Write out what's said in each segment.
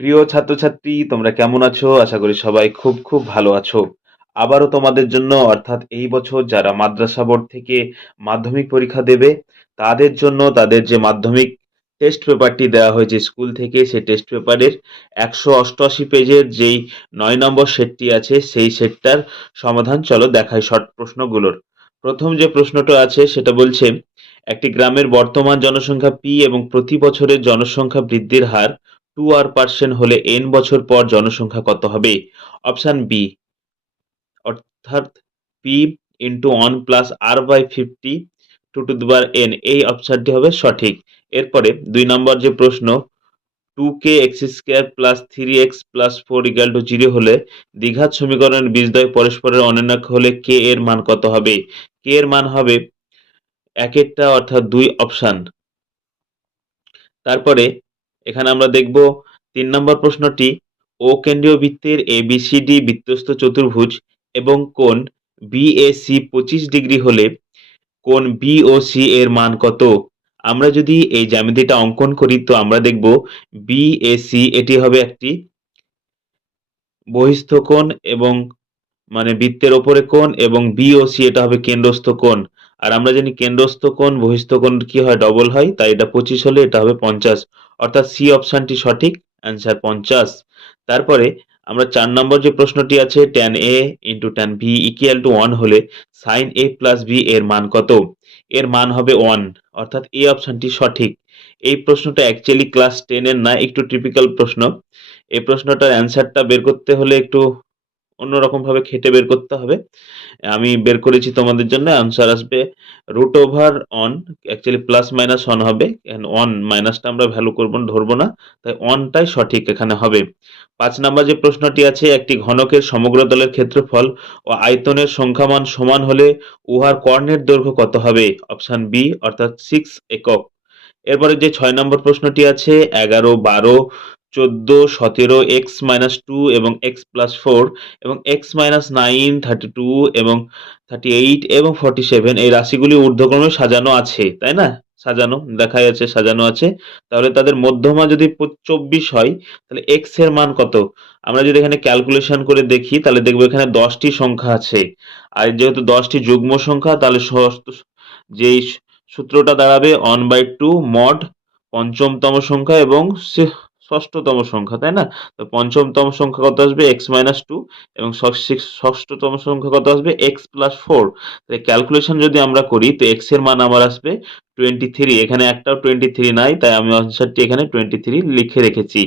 প্রিয় ছাত্রছাত্রী, তোমরা কেমন আছো? আশা করি সবাই খুব খুব ভালো আছো। আবারও তোমাদের জন্য, অর্থাৎ এই বছর যারা মাদ্রাসা বোর্ড থেকে মাধ্যমিক পরীক্ষা দেবে, তাদের জন্য তাদের যে মাধ্যমিক টেস্ট পেপারটি দেওয়া হয়েছে স্কুল থেকে, সেই টেস্ট পেপারের একশো অষ্টআশি পেজের যেই নয় নম্বর সেটটি আছে, সেই সেটটার সমাধান চলো দেখাই শর্ট প্রশ্নগুলোর। প্রথম যে প্রশ্নটা আছে, সেটা বলছে, একটি গ্রামের বর্তমান জনসংখ্যা পি এবং প্রতি বছরের জনসংখ্যা বৃদ্ধির হার টু আর পার্সেন্ট হলে এন বছর পর জনসংখ্যা কত হবে? অপশান বি অর্থাৎ P into one plus r by fifty two to the bar n এই অপশানটি হবে সঠিক। এরপরে দুই নম্বর যে প্রশ্ন two k x square plus three x plus four equal to zero হলে দ্বিঘাত সমীকরণের বীজদ্বয় পরস্পরের অনন্যক হলে কে এর মান কত হবে? কে এর মান হবে একেরটা অর্থাৎ দুই অপশান তারপরে এখানে আমরা দেখব তিন নম্বর প্রশ্নটি, ও কেন্দ্রীয় বৃত্তের এ বি সি ডি বৃত্তস্থ চতুর্ভুজ এবং কোণ বিএসি পঁচিশ ডিগ্রি হলে কোণ বিওসি এর মান কত? আমরা যদি এই জ্যামিতিটা অঙ্কন করি তো আমরা দেখব বিএসি এটি হবে একটি বহিস্থ কোণ এবং মানে বৃত্তের ওপরে কোণ এবং বিওসি এটা হবে কেন্দ্রস্থ কোণ। আর আমরা জানি কেন্দ্রস্থ কোণ, বহিস্থ কোণ কি হয়? ডবল হয়। তাই এটা পঁচিশ হলে এটা হবে পঞ্চাশ। অর্থাৎ সি অপশানটি সঠিক অ্যান্সার পঞ্চাশ। তারপরে আমরা চার নম্বর যে প্রশ্নটি আছে tan A into tan B equal to one হলে সাইন এ প্লাস বি এর মান কত? এর মান হবে ওয়ান অর্থাৎ এ অপশানটি সঠিক। এই প্রশ্নটা অ্যাকচুয়ালি ক্লাস টেনের না, একটু টিপিক্যাল প্রশ্ন। এই প্রশ্নটার অ্যান্সারটা বের করতে হলে একটু অন্যরকমভাবে খেটে বের করতে হবে। আমি বের করেছি তোমাদের জন্য। আনসার আসবে root over n actually plus minus n হবে। অন মাইনাসটা আমরা ভ্যালু করব, ধরবো না। তাই অনটাই সঠিক এখানে হবে। পাঁচ নাম্বার যে প্রশ্নটি আছে, একটি ঘনকের সমগ্র দলের ক্ষেত্রফল ও আয়তনের সংখ্যামান সমান হলে উহার কর্ণের দৈর্ঘ্য কত হবে? অপশান বি অর্থাৎ সিক্স একক। এরপরে যে ছয় নম্বর প্রশ্নটি আছে, এগারো, বারো চোদ্দ, সতেরো এক্স মাইনাস টু এবং এক্স প্লাস ফোর এবং x minus nine thirty two এবং থার্টি এইট এবং ফর্টি সেভেন এই রাশিগুলি ঊর্ধ্বক্রমে সাজানো আছে, তাই না? সাজানো, দেখা যাচ্ছে সাজানো আছে। তাহলে তাদের মধ্যমা যদি চব্বিশ হয়, তাহলে এক্সের মান কত? আমরা যদি এখানে ক্যালকুলেশন করে দেখি, তাহলে দেখব এখানে দশটি সংখ্যা আছে। আর যেহেতু দশটি যুগ্ম সংখ্যা, তাহলে যেই সূত্রটা দাঁড়াবে ওয়ান বাই টু মড পঞ্চমতম সংখ্যা এবং ষষ্ঠতম সংখ্যা, তাই না? তো পঞ্চমতম সংখ্যা কত আসবে? এক্স মাইনাস টু এবং ষষ্ঠতম সংখ্যা কত আসবে? এক্স প্লাস ফোর তাই ক্যালকুলেশন যদি আমরা করি, তো এক্সের মান আমার আসবে টোয়েন্টি থ্রি এখানে একটাও টোয়েন্টি থ্রি নাই, তাই আমি আনসারটি এখানে টোয়েন্টি থ্রি লিখে রেখেছি।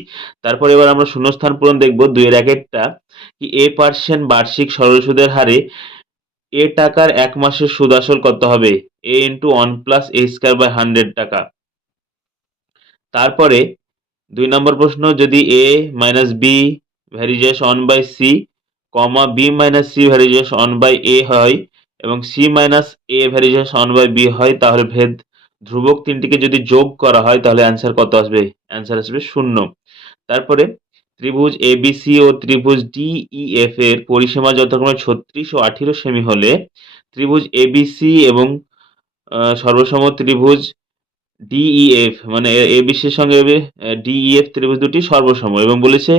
তারপর এবার আমরা শূন্যস্থান পূরণ দেখব দুইয়ের একটা কি এ পার্সেন্ট বার্ষিক সরল সুদের হারে এ টাকার এক মাসের সুদ আসল কত হবে? A into one plus A square by hundred টাকা। তারপরে দুই নম্বর প্রশ্ন, যদি a minus b varies on by c comma b minus c varies on by a হয় এবং c minus a varies on by b হয়, তাহলে ভেদ ধ্রুবক তিনটিকে যদি যোগ করা হয়, তাহলে অ্যান্সার কত আসবে? অ্যান্সার আসবে শূন্য। তারপরে ত্রিভুজ এ এবিসি ও ত্রিভুজ ডিইএফ এর পরিসীমা যথাক্রমে ছত্রিশ ও আঠেরো সেমি হলে ত্রিভুজ এ এবিসি এবং সর্বসম ত্রিভুজ ডিইএফ মানে এবিসির সঙ্গে ডিইএফ ত্রিভুজ দুটি সর্বসম এবং বলেছে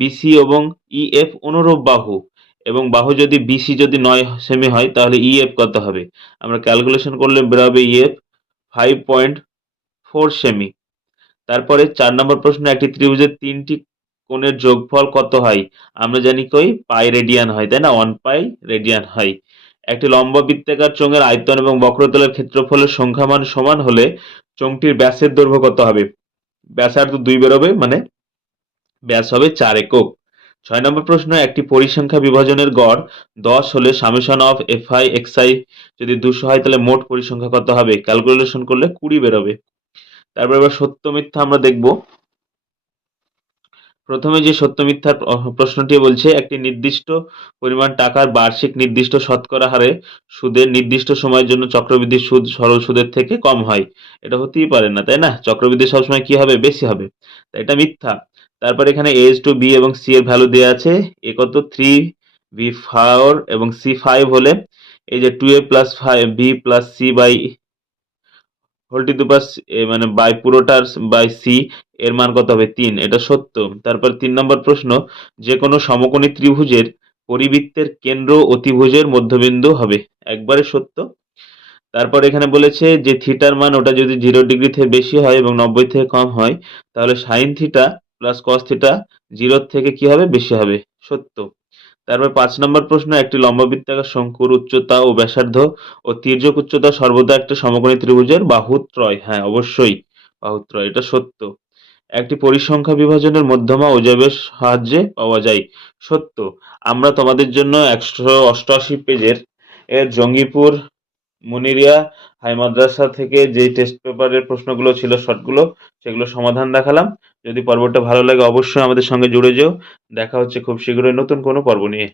বিসি এবং ইএফ অনুরূপ বাহু। এবং বাহু যদি বিসি যদি নয় সেমি হয়, তাহলে ইএফ কত হবে? আমরা ক্যালকুলেশন করলে বেরোবে ইএফ ফাইভ পয়েন্ট ফোর সেমি। তারপরে চার নম্বর প্রশ্ন একটি ত্রিভুজের তিনটি কোণের যোগফল কত হয়? আমরা জানি কই, পাই রেডিয়ান হয়, তাই না? ওয়ান পাই রেডিয়ান হয়। একটি লম্ব বৃত্তাকার চোঙের আয়তন এবং বক্রতলের ক্ষেত্রফলের সংখ্যামান সমান হলে চোঙটির ব্যাসের দৈর্ঘ্য কত হবে? ব্যাসার্ধ দুই বেরোবে মানে ব্যাস হবে চার একক। ছয় নম্বর প্রশ্ন, একটি পরিসংখ্যা বিভাজনের গড় দশ হলে summation of FI XI X I যদি দুশো হয়, তাহলে মোট পরিসংখ্যা কত হবে? ক্যালকুলেশন করলে কুড়ি বেরোবে। তারপর এবার সত্য মিথ্যা আমরা দেখব। প্রথমে যে সত্য মিথ্যার প্রশ্নটি বলছে, একটি নির্দিষ্ট পরিমাণ টাকার বার্ষিক নির্দিষ্ট শতকরা হারে সুদের নির্দিষ্ট সময়ের জন্য চক্রবৃদ্ধি সুদ, সরল সুদের থেকে কম হয়। এটা হতেই পারে না, তাই না? চক্রবৃদ্ধি সবসময় কি হবে? বেশি হবে। এটা মিথ্যা। তারপর এখানে এজ টু বি এবং সি এর ভ্যালু দেওয়া আছে। এ কত? থ্রি বি ফোর এবং সি ফাইভ হলে এই যে two A plus five B plus C by whole two the pass মানে বাই পুরোটার বাই সি এর মান কত হবে? তিন। এটা সত্য। তারপর তিন নম্বর প্রশ্ন যে কোনো সমকোণী ত্রিভুজের পরিবৃত্তের কেন্দ্র অতিভুজের মধ্যবিন্দু হবে। একবারে সত্য। তারপর এখানে বলেছে যে থিটার মান ওটা যদি জিরো ডিগ্রি থেকে বেশি হয় এবং নব্বই থেকে কম হয়, তাহলে sine theta plus cos theta জিরোর থেকে কি হবে? বেশি হবে। সত্য। তারপর পাঁচ নম্বর প্রশ্ন, একটি লম্ববৃত্তাকার শঙ্কুর উচ্চতা ও ব্যাসার্ধ ও তির্যক উচ্চতা সর্বদা একটা সমকোণী ত্রিভুজের বাহুত্রয়। হ্যাঁ অবশ্যই বাহুত্রয়। এটা সত্য। একটি পরিসংখ্যা বিভাজনের মধ্যমা ওজবের সাহায্যে পাওয়া যায়। সত্য, আমরা তোমাদের জন্য একশো অষ্টআশি পেজের এর জঙ্গিপুর, মুনিরিয়া, হাই মাদ্রাসা থেকে যে টেস্ট পেপারের প্রশ্নগুলো ছিল শর্টগুলো সেগুলো সমাধান দেখালাম। যদি পর্বটা ভালো লাগে, অবশ্যই আমাদের সঙ্গে জুড়ে যেও। দেখা হচ্ছে খুব শীঘ্রই নতুন কোনো পর্ব নিয়ে।